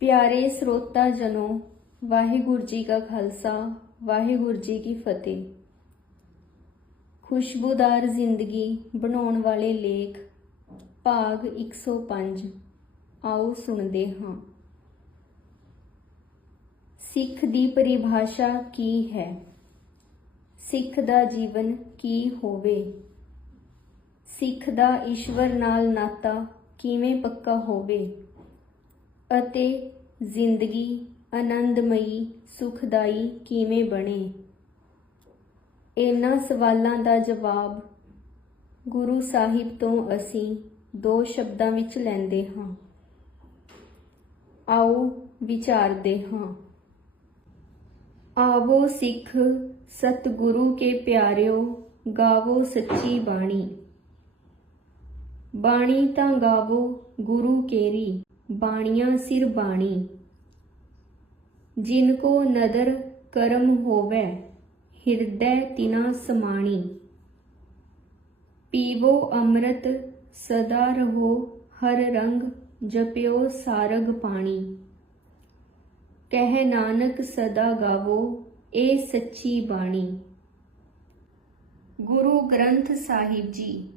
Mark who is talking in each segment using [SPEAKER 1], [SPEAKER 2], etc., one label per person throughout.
[SPEAKER 1] ਪਿਆਰੇ ਸਰੋਤਾ ਜਨੋ, ਵਾਹਿਗੁਰੂ ਜੀ ਕਾ ਖਾਲਸਾ, ਵਾਹਿਗੁਰੂ ਜੀ ਕੀ ਫਤਿਹ। ਖੁਸ਼ਬੂਦਾਰ ਜ਼ਿੰਦਗੀ ਬਣਾਉਣ ਵਾਲੇ ਲੇਖ, ਭਾਗ 105 ਆਓ ਸੁਣਦੇ ਹਾਂ। ਸਿੱਖ ਦੀ ਪਰਿਭਾਸ਼ਾ ਕੀ ਹੈ? ਸਿੱਖ ਦਾ ਜੀਵਨ ਕੀ ਹੋਵੇ? ਸਿੱਖ ਦਾ ਈਸ਼ਵਰ ਨਾਲ ਨਾਤਾ ਕਿਵੇਂ ਪੱਕਾ ਹੋਵੇ? ਅਤੇ ਜ਼ਿੰਦਗੀ ਆਨੰਦਮਈ, ਸੁਖਦਾਈ ਕਿਵੇਂ ਬਣੇ? ਇਹਨਾਂ ਸਵਾਲਾਂ ਦਾ ਜਵਾਬ ਗੁਰੂ ਸਾਹਿਬ ਤੋਂ ਅਸੀਂ ਦੋ ਸ਼ਬਦਾਂ ਵਿੱਚ ਲੈਂਦੇ ਹਾਂ। ਆਓ ਵਿਚਾਰਦੇ ਹਾਂ। ਆਵੋ ਸਿੱਖ ਸਤਿਗੁਰੂ ਕੇ ਪਿਆਰਿਓ, ਗਾਵੋ ਸੱਚੀ ਬਾਣੀ। ਬਾਣੀ ਤਾਂ ਗਾਵੋ ਗੁਰੂ ਕੇਰੀ। ਬਾਣੀਆਂ ਸਿਰ ਬਾਣੀ। ਜਿਨ ਕੋ ਨਦਰ ਕਰਮ ਹੋਵੇ, ਹਿਰਦੈ ਤਿਨਾ ਸਮਾਣੀ। ਪੀਵੋ ਅੰਮ੍ਰਿਤ, ਸਦਾ ਰਹੋ ਹਰ ਰੰਗ, ਜਪਿਓ ਸਾਰਗ ਪਾਣੀ। ਕਹਿ ਨਾਨਕ ਸਦਾ ਗਾਵੋ ਇਹ ਸੱਚੀ ਬਾਣੀ। ਗੁਰੂ ਗ੍ਰੰਥ ਸਾਹਿਬ ਜੀ,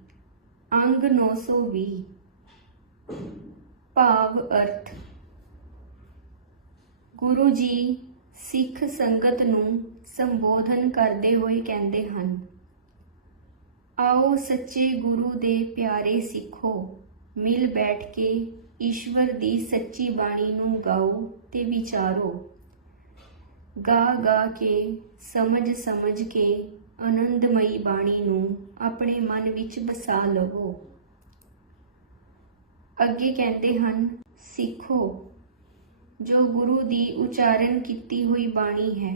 [SPEAKER 1] ਅੰਗ 920 ਭਾਵ ਅਰਥ। ਗੁਰੂ ਜੀ ਸਿੱਖ ਸੰਗਤ ਨੂੰ ਸੰਬੋਧਨ ਕਰਦੇ ਹੋਏ ਕਹਿੰਦੇ ਹਨ, ਆਓ ਸੱਚੇ ਗੁਰੂ ਦੇ ਪਿਆਰੇ ਸਿੱਖੋ, ਮਿਲ ਬੈਠ ਕੇ ਈਸ਼ਵਰ ਦੀ ਸੱਚੀ ਬਾਣੀ ਨੂੰ ਗਾਓ ਤੇ ਵਿਚਾਰੋ। ਗਾ ਗਾ ਕੇ, ਸਮਝ ਸਮਝ ਕੇ, ਆਨੰਦਮਈ ਬਾਣੀ ਨੂੰ ਆਪਣੇ ਮਨ ਵਿੱਚ ਵਸਾ ਲਵੋ। ਅੱਗੇ ਕਹਿੰਦੇ ਹਨ, ਸਿੱਖੋ, ਜੋ ਗੁਰੂ ਦੀ ਉਚਾਰਨ ਕੀਤੀ ਹੋਈ ਬਾਣੀ ਹੈ,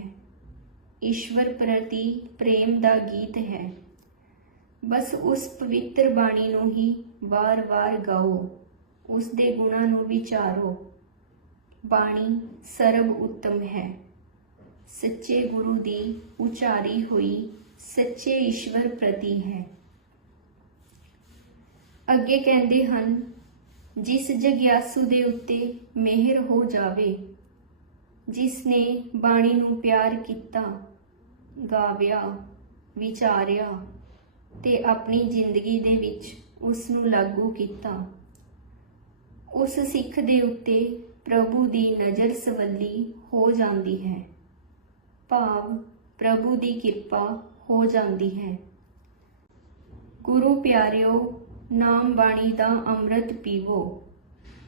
[SPEAKER 1] ਈਸ਼ਵਰ ਪ੍ਰਤੀ ਪ੍ਰੇਮ ਦਾ ਗੀਤ ਹੈ। ਬਸ ਉਸ ਪਵਿੱਤਰ ਬਾਣੀ ਨੂੰ ਹੀ ਵਾਰ-ਵਾਰ ਗਾਓ, ਉਸ ਦੇ ਗੁਣਾਂ ਨੂੰ ਵਿਚਾਰੋ। ਬਾਣੀ ਸਰਬ ਉੱਤਮ ਹੈ। ਸੱਚੇ ਗੁਰੂ ਦੀ ਉਚਾਰੀ ਹੋਈ ਸੱਚੇ ਈਸ਼ਵਰ ਪ੍ਰਤੀ ਹੈ। ਅੱਗੇ ਕਹਿੰਦੇ ਹਨ ਜਿਸ ਜਗਿਆਸੂ ਦੇ ਉੱਤੇ ਮਿਹਰ ਹੋ ਜਾਵੇ, ਜਿਸ ਨੇ ਬਾਣੀ ਨੂੰ ਪਿਆਰ ਕੀਤਾ, ਗਾਵਿਆ, ਵਿਚਾਰਿਆ ਤੇ ਆਪਣੀ ਜ਼ਿੰਦਗੀ ਦੇ ਵਿੱਚ ਉਸ ਨੂੰ ਲਾਗੂ ਕੀਤਾ। ਉਸ ਸਿੱਖ ਦੇ ਉੱਤੇ ਪ੍ਰਭੂ ਦੀ ਨਜ਼ਰ ਸਵੱਲੀ ਹੋ ਜਾਂਦੀ ਹੈ। ਭਾਵ ਪ੍ਰਭੂ ਦੀ ਕਿਰਪਾ ਹੋ ਜਾਂਦੀ ਹੈ। ਗੁਰੂ ਪਿਆਰਿਓ ਨਾਮ ਬਾਣੀ ਦਾ ਅੰਮ੍ਰਿਤ ਪੀਵੋ।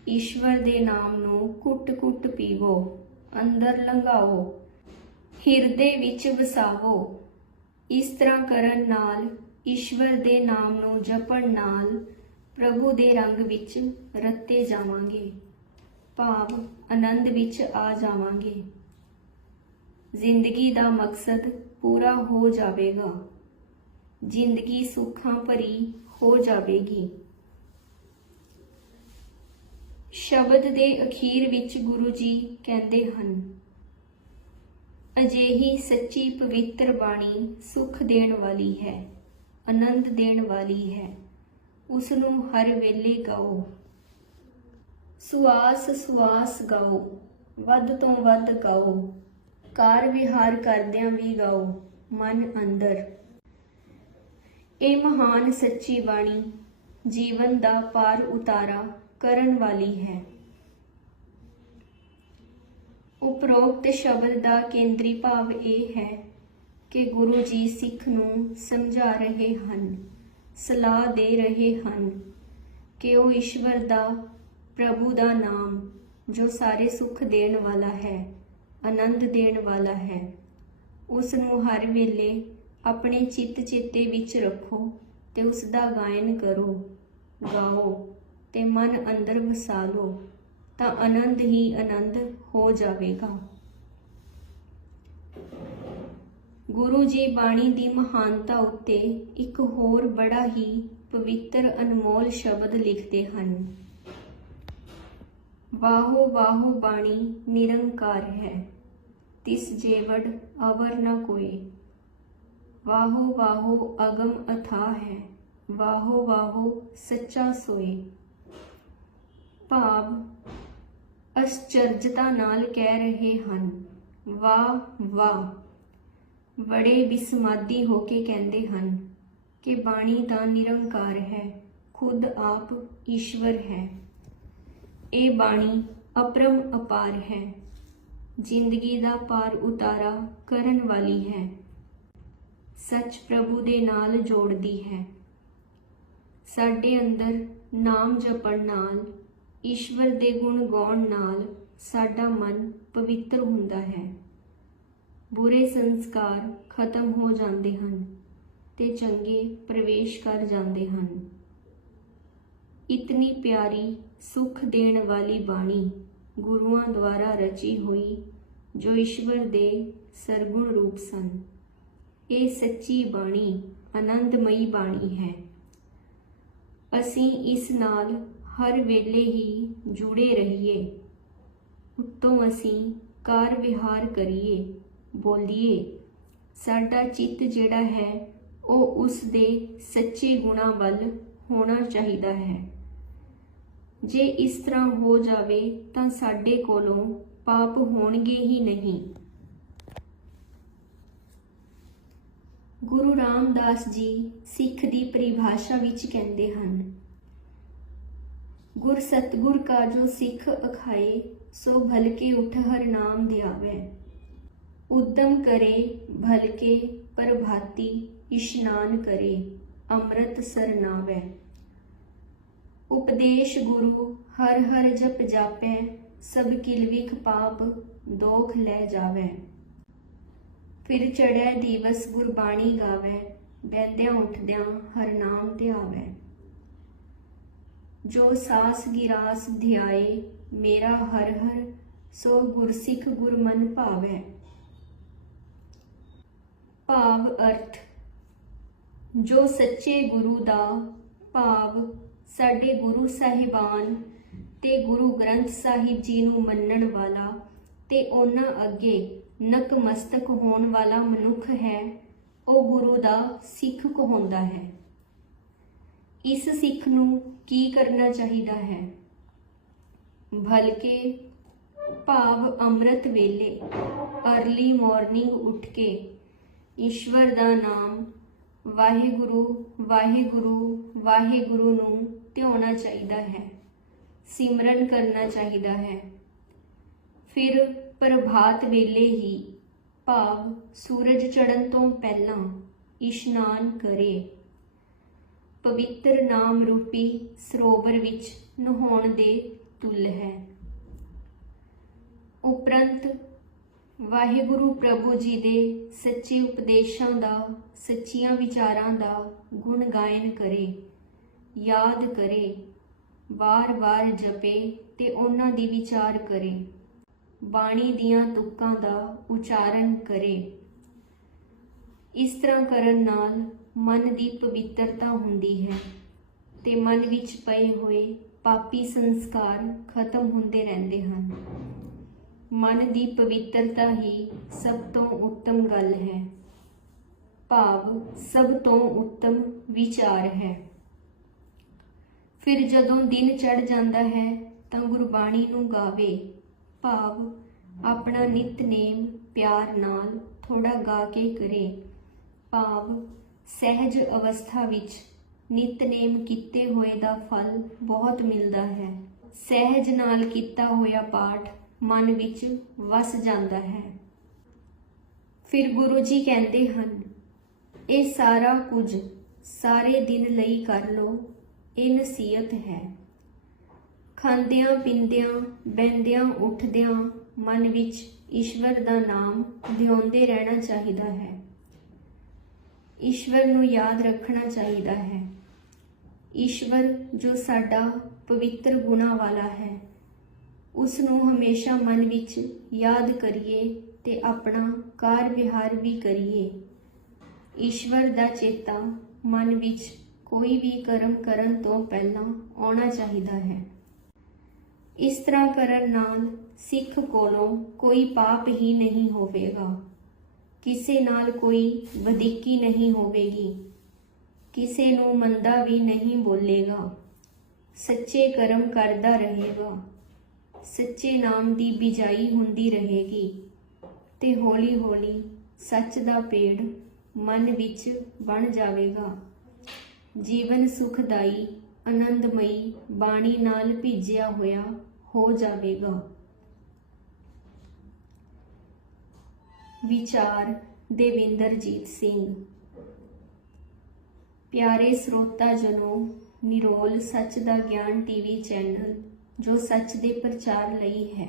[SPEAKER 1] ਈਸ਼ਵਰ ਦੇ ਨਾਮ ਨੂੰ ਕੁੱਟ-ਕੁੱਟ ਪੀਵੋ, ਅੰਦਰ ਲੰਘਾਓ, ਹਿਰਦੇ ਵਿੱਚ ਵਸਾਵੋ। ਇਸ ਤਰ੍ਹਾਂ ਕਰਨ ਨਾਲ ਈਸ਼ਵਰ ਦੇ ਨਾਮ ਨੂੰ ਜਪਣ ਨਾਲ ਪ੍ਰਭੂ ਦੇ ਰੰਗ ਵਿੱਚ ਰੱਤੇ ਜਾਵਾਂਗੇ। ਭਾਵ ਆਨੰਦ ਵਿੱਚ ਆ ਜਾਵਾਂਗੇ। ਜ਼ਿੰਦਗੀ ਦਾ ਮਕਸਦ ਪੂਰਾ ਹੋ ਜਾਵੇਗਾ। ਜ਼ਿੰਦਗੀ ਸੁੱਖਾਂ ਭਰੀ ਹੋ ਜਾਵੇਗੀ। ਸ਼ਬਦ ਦੇ ਅਖੀਰ ਵਿੱਚ ਗੁਰੂ ਜੀ ਕਹਿੰਦੇ ਹਨ, ਅਜਿਹੀ ਸੱਚੀ ਪਵਿੱਤਰ ਬਾਣੀ ਸੁਖ ਦੇਣ ਵਾਲੀ ਹੈ, ਆਨੰਦ ਦੇਣ ਵਾਲੀ ਹੈ। ਉਸ ਨੂੰ ਹਰ ਵੇਲੇ ਗਾਓ। ਸੁਆਸ ਸੁਆਸ ਗਾਓ, ਵੱਧ ਤੋਂ ਵੱਧ ਗਾਓ। ਕਾਰ ਵਿਹਾਰ ਕਰਦਿਆਂ ਵੀ ਗਾਓ, ਮਨ ਅੰਦਰ। ਇਹ ਮਹਾਨ ਸੱਚੀ ਬਾਣੀ ਜੀਵਨ ਦਾ ਪਾਰ ਉਤਾਰਾ ਕਰਨ ਵਾਲੀ ਹੈ। ਉਪਰੋਕਤ ਸ਼ਬਦ ਦਾ ਕੇਂਦਰੀ ਭਾਵ ਇਹ ਹੈ ਕਿ ਗੁਰੂ ਜੀ ਸਿੱਖ ਨੂੰ ਸਮਝਾ ਰਹੇ ਹਨ, ਸਲਾਹ ਦੇ ਰਹੇ ਹਨ ਕਿ ਉਹ ਈਸ਼ਵਰ ਦਾ ਪ੍ਰਭੂ ਦਾ ਨਾਮ ਜੋ ਸਾਰੇ ਸੁੱਖ ਦੇਣ ਵਾਲਾ ਹੈ, ਆਨੰਦ ਦੇਣ ਵਾਲਾ ਹੈ, ਉਸ ਨੂੰ ਹਰ ਵੇਲੇ ਆਪਣੇ ਚਿੱਤ ਚੇਤੇ ਵਿੱਚ ਰੱਖੋ ਤੇ ਉਸ ਦਾ ਗਾਇਨ ਕਰੋ, ਗਾਓ ਤੇ ਮਨ ਅੰਦਰ ਵਸਾ ਲਓ, ਤਾਂ ਆਨੰਦ ਹੀ ਆਨੰਦ ਹੋ ਜਾਵੇਗਾ। ਗੁਰੂ ਜੀ ਬਾਣੀ ਦੀ ਮਹਾਨਤਾ ਉੱਤੇ ਇੱਕ ਹੋਰ ਬੜਾ ਹੀ ਪਵਿੱਤਰ ਅਨਮੋਲ ਸ਼ਬਦ ਲਿਖਦੇ ਹਨ। ਵਾਹੋ ਵਾਹੋ ਬਾਣੀ ਨਿਰੰਕਾਰ ਹੈ, ਤਿਸ ਜੇਵੜ ਅਵਰ ਨ ਕੋਏ। ਵਾਹੋ ਵਾਹੋ ਅਗਮ ਅਥਾ ਹੈ, ਵਾਹੋ ਵਾਹੋ ਸੱਚਾ ਸੋਏ ਭਾਵ, ਅਸਚਰਜਤਾ ਨਾਲ ਕਹਿ ਰਹੇ ਹਨ, ਵਾਹ ਵਾਹ। ਬੜੇ ਬਿਸਮਾਦੀ ਹੋ ਕੇ ਕਹਿੰਦੇ ਹਨ ਕਿ ਬਾਣੀ ਦਾ ਨਿਰੰਕਾਰ ਹੈ, ਖੁਦ ਆਪ ਈਸ਼ਵਰ ਹੈ। ਇਹ ਬਾਣੀ ਅਪਰਮ ਅਪਾਰ ਹੈ, ਜ਼ਿੰਦਗੀ ਦਾ ਪਾਰ ਉਤਾਰਾ ਕਰਨ ਵਾਲੀ ਹੈ। ਸੱਚ ਪ੍ਰਭੂ ਦੇ ਨਾਲ ਜੋੜਦੀ ਹੈ। ਸਾਡੇ ਅੰਦਰ ਨਾਮ ਜਪਣ ਨਾਲ, ਈਸ਼ਵਰ ਦੇ ਗੁਣ ਗਾਉਣ ਨਾਲ ਸਾਡਾ ਮਨ ਪਵਿੱਤਰ ਹੁੰਦਾ ਹੈ। ਬੁਰੇ ਸੰਸਕਾਰ ਖਤਮ ਹੋ ਜਾਂਦੇ ਹਨ ਤੇ ਚੰਗੇ ਪ੍ਰਵੇਸ਼ ਕਰ ਜਾਂਦੇ ਹਨ। ਇਤਨੀ ਪਿਆਰੀ, ਸੁਖ ਦੇਣ ਵਾਲੀ ਬਾਣੀ ਗੁਰੂਆਂ ਦੁਆਰਾ ਰਚੀ ਹੋਈ ਜੋ ਈਸ਼ਵਰ ਦੇ ਸਰਗੁਣ ਰੂਪ ਸਨ। ਇਹ ਸੱਚੀ ਬਾਣੀ, ਆਨੰਦਮਈ ਬਾਣੀ ਹੈ। ਅਸੀਂ ਇਸ ਨਾਲ ਹਰ ਵੇਲੇ ਹੀ ਜੁੜੇ ਰਹੀਏ। ਉੱਤੋਂ ਅਸੀਂ ਕਾਰ ਵਿਹਾਰ ਕਰੀਏ, ਬੋਲੀਏ। ਸਾਡਾ ਚਿੱਤ ਜਿਹੜਾ ਹੈ, ਉਹ ਉਸ ਦੇ ਸੱਚੇ ਗੁਣਾਂ ਵੱਲ ਹੋਣਾ ਚਾਹੀਦਾ ਹੈ। ਜੇ ਇਸ ਤਰ੍ਹਾਂ ਹੋ ਜਾਵੇ ਤਾਂ ਸਾਡੇ ਕੋਲੋਂ ਪਾਪ ਹੋਣਗੇ ਹੀ ਨਹੀਂ। ਗੁਰੂ ਰਾਮਦਾਸ ਜੀ ਸਿੱਖ ਦੀ ਪਰਿਭਾਸ਼ਾ ਵਿੱਚ ਕਹਿੰਦੇ ਹਨ, ਗੁਰ ਸਤਗੁਰ ਕਾ ਜੋ ਸਿੱਖ ਅਖਾਏ, ਸੋ ਭਲਕੇ ਉਠ ਹਰ ਨਾਮ ਧਿਆਵੇ। ਉਦਮ ਕਰੇ, ਭਲਕੇ ਪ੍ਰਭਾਤੀ ਇਸ਼ਨਾਨ ਕਰੇ, ਅੰਮ੍ਰਿਤ ਸਰਨਾਵੇ ਉਪਦੇਸ਼ ਗੁਰੂ, ਹਰ ਹਰ ਜਪ ਜਾਪੈ, ਸਭ ਕਿਲਵਿਖ ਪਾਪ ਦੋਖ ਲੈ ਜਾਵੇ। ਫਿਰ ਚੜਿਆ ਦਿਵਸ ਗੁਰਬਾਣੀ ਗਾਵੇ ਬੈੰਦਿਆਂ ਉੱਠਦਿਆਂ ਹਰ ਨਾਮ ਧਿਆਵੇ। ਜੋ ਸਾਸ ਗਿਰਾਸ ਧਿਆਏ, ਮੇਰਾ ਹਰ ਹਰ, ਸੋ ਗੁਰਸਿੱਖ ਗੁਰਮਨ ਭਾਵੈ। ਭਾਵ ਅਰਥ, ਜੋ ਸੱਚੇ ਗੁਰੂ ਦਾ ਭਾਵ, ਸਾਡੇ ਗੁਰੂ ਸਾਹਿਬਾਨ ਤੇ ਗੁਰੂ ਗ੍ਰੰਥ ਸਾਹਿਬ ਜੀ ਨੂੰ ਮੰਨਣ ਵਾਲਾ ਤੇ ਉਹਨਾਂ ਅੱਗੇ ਨਕਮਸਤਕ ਹੋਣ ਵਾਲਾ ਮਨੁੱਖ ਹੈ, ਉਹ ਗੁਰੂ ਦਾ ਸਿੱਖ ਕਹਾਉਂਦਾ ਹੈ। ਇਸ ਸਿੱਖ ਨੂੰ ਕੀ ਕਰਨਾ ਚਾਹੀਦਾ ਹੈ? ਭਲਕੇ ਭਾਵ ਅੰਮ੍ਰਿਤ ਵੇਲੇ ਅਰਲੀ ਮਾਰਨਿੰਗ ਉੱਠ ਕੇ ਈਸ਼ਵਰ ਦਾ ਨਾਮ ਵਾਹਿਗੁਰੂ ਵਾਹਿਗੁਰੂ ਵਾਹਿਗੁਰੂ ਨੂੰ ਧਿਆਉਣਾ ਚਾਹੀਦਾ ਹੈ, ਸਿਮਰਨ ਕਰਨਾ ਚਾਹੀਦਾ ਹੈ। ਫਿਰ ਪ੍ਰਭਾਤ ਵੇਲੇ ਹੀ ਭਾਵ ਸੂਰਜ ਚੜ੍ਹਨ ਤੋਂ ਪਹਿਲਾਂ ਇਸ਼ਨਾਨ ਕਰੇ। ਪਵਿੱਤਰ ਨਾਮ ਰੂਪੀ ਸਰੋਵਰ ਵਿੱਚ ਨਹਾਉਣ ਦੇ ਤੁਲ ਹੈ। ਉਪਰੰਤ ਵਾਹਿਗੁਰੂ ਪ੍ਰਭੂ ਜੀ ਦੇ ਸੱਚੇ ਉਪਦੇਸ਼ਾਂ ਦਾ, ਸੱਚੀਆਂ ਵਿਚਾਰਾਂ ਦਾ ਗੁਣ ਗਾਇਨ ਕਰੇ, ਯਾਦ ਕਰੇ, ਵਾਰ-ਵਾਰ ਜਪੇ ਤੇ ਉਹਨਾਂ ਦੀ ਵਿਚਾਰ ਕਰੇ। ਬਾਣੀ ਦੀਆਂ ਤੁਕਾਂ ਦਾ ਉਚਾਰਨ ਕਰੇ। ਇਸ ਤਰ੍ਹਾਂ ਕਰਨ ਨਾਲ ਮਨ ਦੀ ਪਵਿੱਤਰਤਾ ਹੁੰਦੀ ਹੈ ਤੇ ਮਨ ਵਿੱਚ ਪਏ ਹੋਏ ਪਾਪੀ ਸੰਸਕਾਰ ਖਤਮ ਹੁੰਦੇ ਰਹਿੰਦੇ ਹਨ। ਮਨ ਦੀ ਪਵਿੱਤਰਤਾ ਹੀ ਸਭ ਤੋਂ ਉੱਤਮ ਗੱਲ ਹੈ। ਭਾਵ ਸਭ ਤੋਂ ਉੱਤਮ ਵਿਚਾਰ ਹੈ। ਫਿਰ ਜਦੋਂ ਦਿਨ ਚੜ ਜਾਂਦਾ ਹੈ ਤਾਂ ਗੁਰਬਾਣੀ ਨੂੰ ਗਾਵੇ। ਭਾਵ ਆਪਣਾ ਨਿਤਨੇਮ ਪਿਆਰ ਨਾਲ ਥੋੜਾ ਗਾ ਕੇ ਕਰੇ। ਭਾਵ ਸਹਿਜ ਅਵਸਥਾ ਵਿੱਚ ਨਿਤਨੇਮ ਕੀਤੇ ਹੋਏ ਦਾ ਫਲ ਬਹੁਤ ਮਿਲਦਾ ਹੈ। ਸਹਿਜ ਨਾਲ ਕੀਤਾ ਹੋਇਆ ਪਾਠ ਮਨ ਵਿੱਚ ਵਸ ਜਾਂਦਾ ਹੈ। ਫਿਰ ਗੁਰੂ ਜੀ ਕਹਿੰਦੇ ਹਨ, ਇਹ ਸਾਰਾ ਕੁਝ ਸਾਰੇ ਦਿਨ ਲਈ ਕਰ ਲੋ ਇਹ ਨਸੀਹਤ ਹੈ। ਖਾਂਦਿਆਂ ਪੀਂਦਿਆਂ ਬੈੰਦਿਆਂ ਉੱਠਦਿਆਂ ਮਨ ਵਿੱਚ ਈਸ਼ਵਰ ਦਾ ਨਾਮ ਧਿਆਉਂਦੇ ਰਹਿਣਾ ਚਾਹੀਦਾ ਹੈ। ਈਸ਼ਵਰ ਨੂੰ ਯਾਦ ਰੱਖਣਾ ਚਾਹੀਦਾ ਹੈ। ਈਸ਼ਵਰ ਜੋ ਸਾਡਾ ਪਵਿੱਤਰ ਗੁਣਾ ਵਾਲਾ ਹੈ ਉਸ ਨੂੰ ਹਮੇਸ਼ਾ ਮਨ ਵਿੱਚ ਯਾਦ ਕਰੀਏ ਤੇ ਆਪਣਾ ਕਾਰ ਵਿਹਾਰ ਵੀ ਕਰੀਏ। ਈਸ਼ਵਰ ਦਾ ਚੇਤਾ ਮਨ ਵਿੱਚ ਕੋਈ ਵੀ ਕਰਮ ਕਰਨ ਤੋਂ ਪਹਿਲਾਂ ਆਉਣਾ ਚਾਹੀਦਾ ਹੈ। ਇਸ ਤਰ੍ਹਾਂ ਕਰਨ ਨਾਲ ਸਿੱਖ ਕੋਲੋਂ ਕੋਈ ਪਾਪ ਹੀ ਨਹੀਂ ਹੋਵੇਗਾ। ਕਿਸੇ ਨਾਲ ਕੋਈ ਵਧੀਕੀ ਨਹੀਂ ਹੋਵੇਗੀ। ਕਿਸੇ ਨੂੰ ਮੰਦਾ ਵੀ ਨਹੀਂ ਬੋਲੇਗਾ। ਸੱਚੇ ਕਰਮ ਕਰਦਾ ਰਹੇਗਾ। ਸੱਚੇ ਨਾਮ ਦੀ ਬਿਜਾਈ ਹੁੰਦੀ ਰਹੇਗੀ ਤੇ ਹੌਲੀ-ਹੌਲੀ ਸੱਚ ਦਾ ਪੇੜ ਮਨ ਵਿੱਚ ਬਣ ਜਾਵੇਗਾ। ਜੀਵਨ ਸੁਖਦਾਈ ਆਨੰਦਮਈ ਬਾਣੀ ਨਾਲ ਭਿੱਜਿਆ ਹੋਇਆ ਹੋ ਜਾਵੇਗਾ। ਵਿਚਾਰ ਦੇਵਿੰਦਰਜੀਤ ਸਿੰਘ। ਪਿਆਰੇ ਸਰੋਤਾ ਜਨੋ, ਨਿਰੋਲ ਸੱਚ ਦਾ ਗਿਆਨ ਟੀਵੀ ਚੈਨਲ, ਜੋ ਸੱਚ ਦੇ ਪ੍ਰਚਾਰ ਲਈ ਹੈ।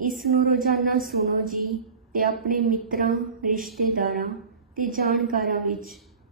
[SPEAKER 1] ਇਸ ਨੂੰ ਰੋਜ਼ਾਨਾ ਸੁਣੋ ਜੀ ਤੇ ਆਪਣੇ ਮਿੱਤਰਾਂ, ਰਿਸ਼ਤੇਦਾਰਾਂ ਤੇ ਜਾਣਕਾਰਾਂ ਵਿੱਚ